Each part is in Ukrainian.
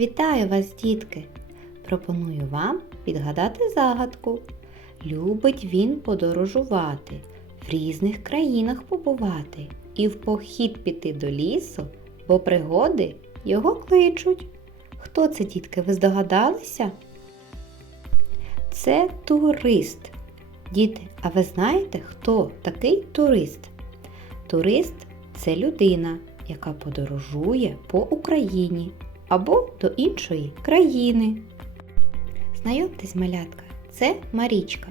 Вітаю вас, дітки! Пропоную вам відгадати загадку. Любить він подорожувати, в різних країнах побувати і в похід піти до лісу, бо пригоди його кличуть. Хто це, дітки, ви здогадалися? Це турист. Діти, а ви знаєте, хто такий турист? Турист це людина, яка подорожує по Україні або до іншої країни. Знайомтесь, малятка, це Марічка.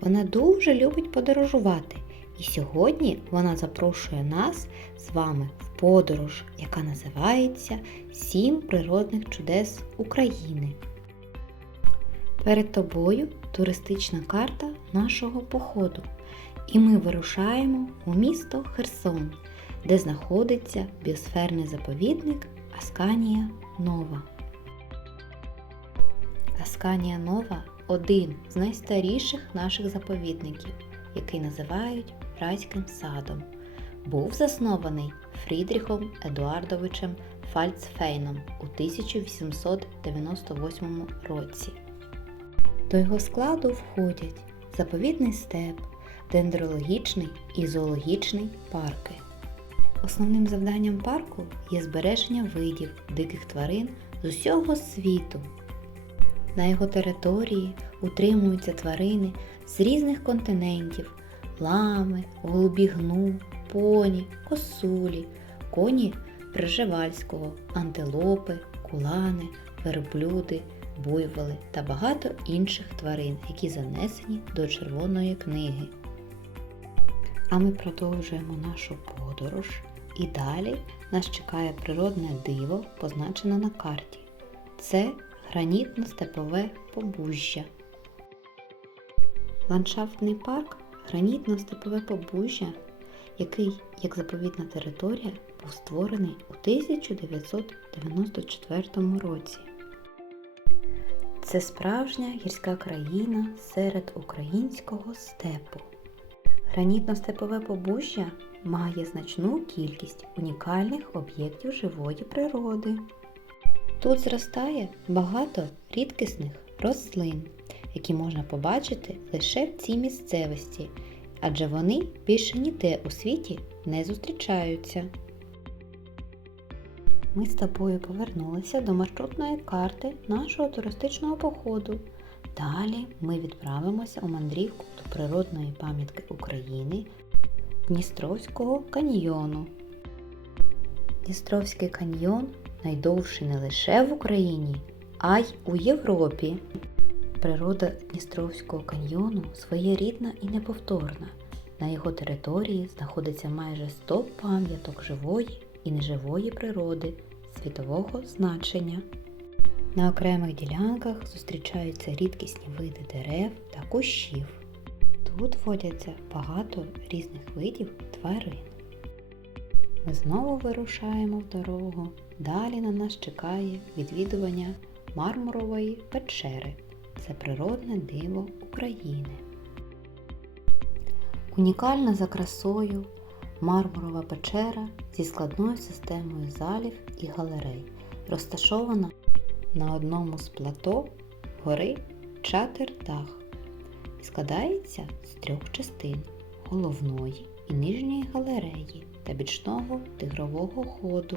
Вона дуже любить подорожувати. І сьогодні вона запрошує нас з вами в подорож, яка називається Сім природних чудес України. Перед тобою туристична карта нашого походу. І ми вирушаємо у місто Херсон, де знаходиться біосферний заповідник Асканія Нова. Асканія Нова один з найстаріших наших заповідників, який називають Райським садом. Був заснований Фрідріхом Едуардовичем Фальцфейном у 1898 році. До його складу входять заповідний степ, дендрологічний і зоологічний парки. Основним завданням парку є збереження видів диких тварин з усього світу. На його території утримуються тварини з різних континентів лами, голубі гну, поні, косулі, коні Пржевальського, антилопи, кулани, верблюди, буйволи та багато інших тварин, які занесені до Червоної книги. А ми продовжуємо нашу подорож і далі нас чекає природне диво, позначене на карті. Це гранітно-степове побужжя. Ландшафтний парк гранітно-степове побужжя, який, як заповідна територія, був створений у 1994 році. Це справжня гірська країна серед українського степу. Гранітно-степове побужжя має значну кількість унікальних об'єктів живої природи. Тут зростає багато рідкісних рослин, які можна побачити лише в цій місцевості, адже вони більше ніде у світі не зустрічаються. Ми з тобою повернулися до маршрутної карти нашого туристичного походу. Далі ми відправимося у мандрівку до природної пам'ятки України Дністровського каньйону. Дністровський каньйон найдовший не лише в Україні, а й у Європі. Природа Дністровського каньйону своєрідна і неповторна. На його території знаходиться майже 100 пам'яток живої і неживої природи світового значення. На окремих ділянках зустрічаються рідкісні види дерев та кущів. Тут водяться багато різних видів тварин. Ми знову вирушаємо в дорогу. Далі на нас чекає відвідування Мармурової печери. Це природне диво України. Унікальна за красою Мармурова печера зі складною системою залів і галерей, розташована на одному з плато гори Чатер-Дах і складається з трьох частин головної і нижньої галереї та бічного тигрового ходу.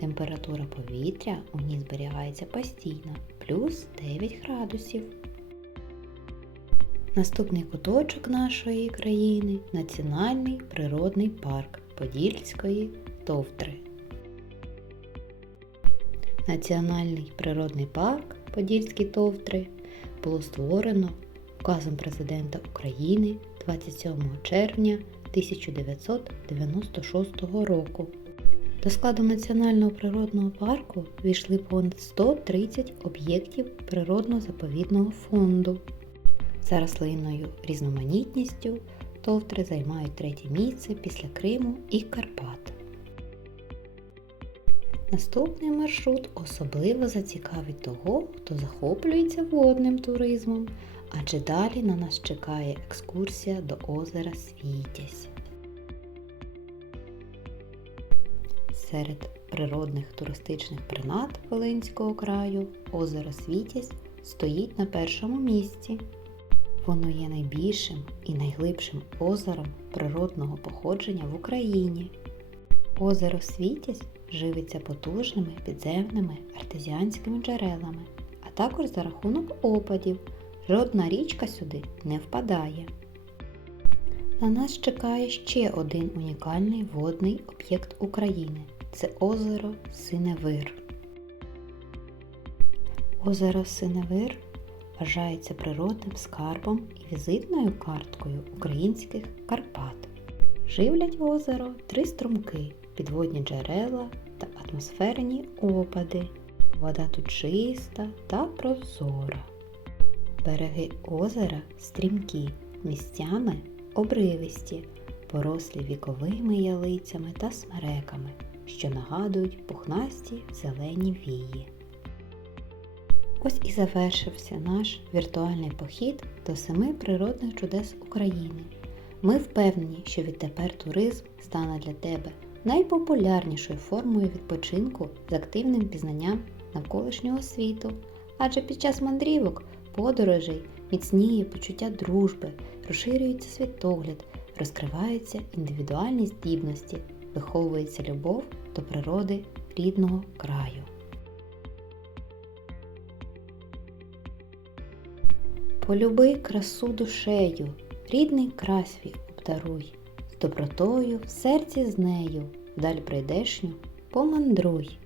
Температура повітря у ній зберігається постійно плюс 9 градусів. Наступний куточок нашої країни Національний природний парк Подільської товтри. Національний природний парк Подільські товтри було створено указом Президента України 27 червня 1996 року. До складу Національного природного парку війшли понад 130 об'єктів природно-заповідного фонду. За рослинною різноманітністю товтри займають третє місце після Криму і Карпат. Наступний маршрут особливо зацікавить того, хто захоплюється водним туризмом, адже далі на нас чекає екскурсія до озера Світязь. Серед природних туристичних принад Волинського краю озеро Світязь стоїть на першому місці. Воно є найбільшим і найглибшим озером природного походження в Україні. Озеро Світязь живиться потужними підземними артезіанськими джерелами, а також за рахунок опадів. Жодна річка сюди не впадає. На нас чекає ще один унікальний водний об'єкт України це озеро Синевир. Озеро Синевир вважається природним скарбом і візитною карткою українських Карпат. Живлять озеро три струмки, підводні джерела та атмосферні опади. Вода тут чиста та прозора. Береги озера стрімкі, місцями обривисті, порослі віковими ялицями та смереками, що нагадують пухнасті зелені вії. Ось і завершився наш віртуальний похід до семи природних чудес України. Ми впевнені, що відтепер туризм стане для тебе найпопулярнішою формою відпочинку з активним пізнанням навколишнього світу, адже під час мандрівок, подорожей міцніє почуття дружби, розширюється світогляд, розкриваються індивідуальні здібності, виховується любов до природи рідного краю. Полюби красу душею, рідний край обдаруй, з добротою в серці з нею, вдаль прийдешню помандруй.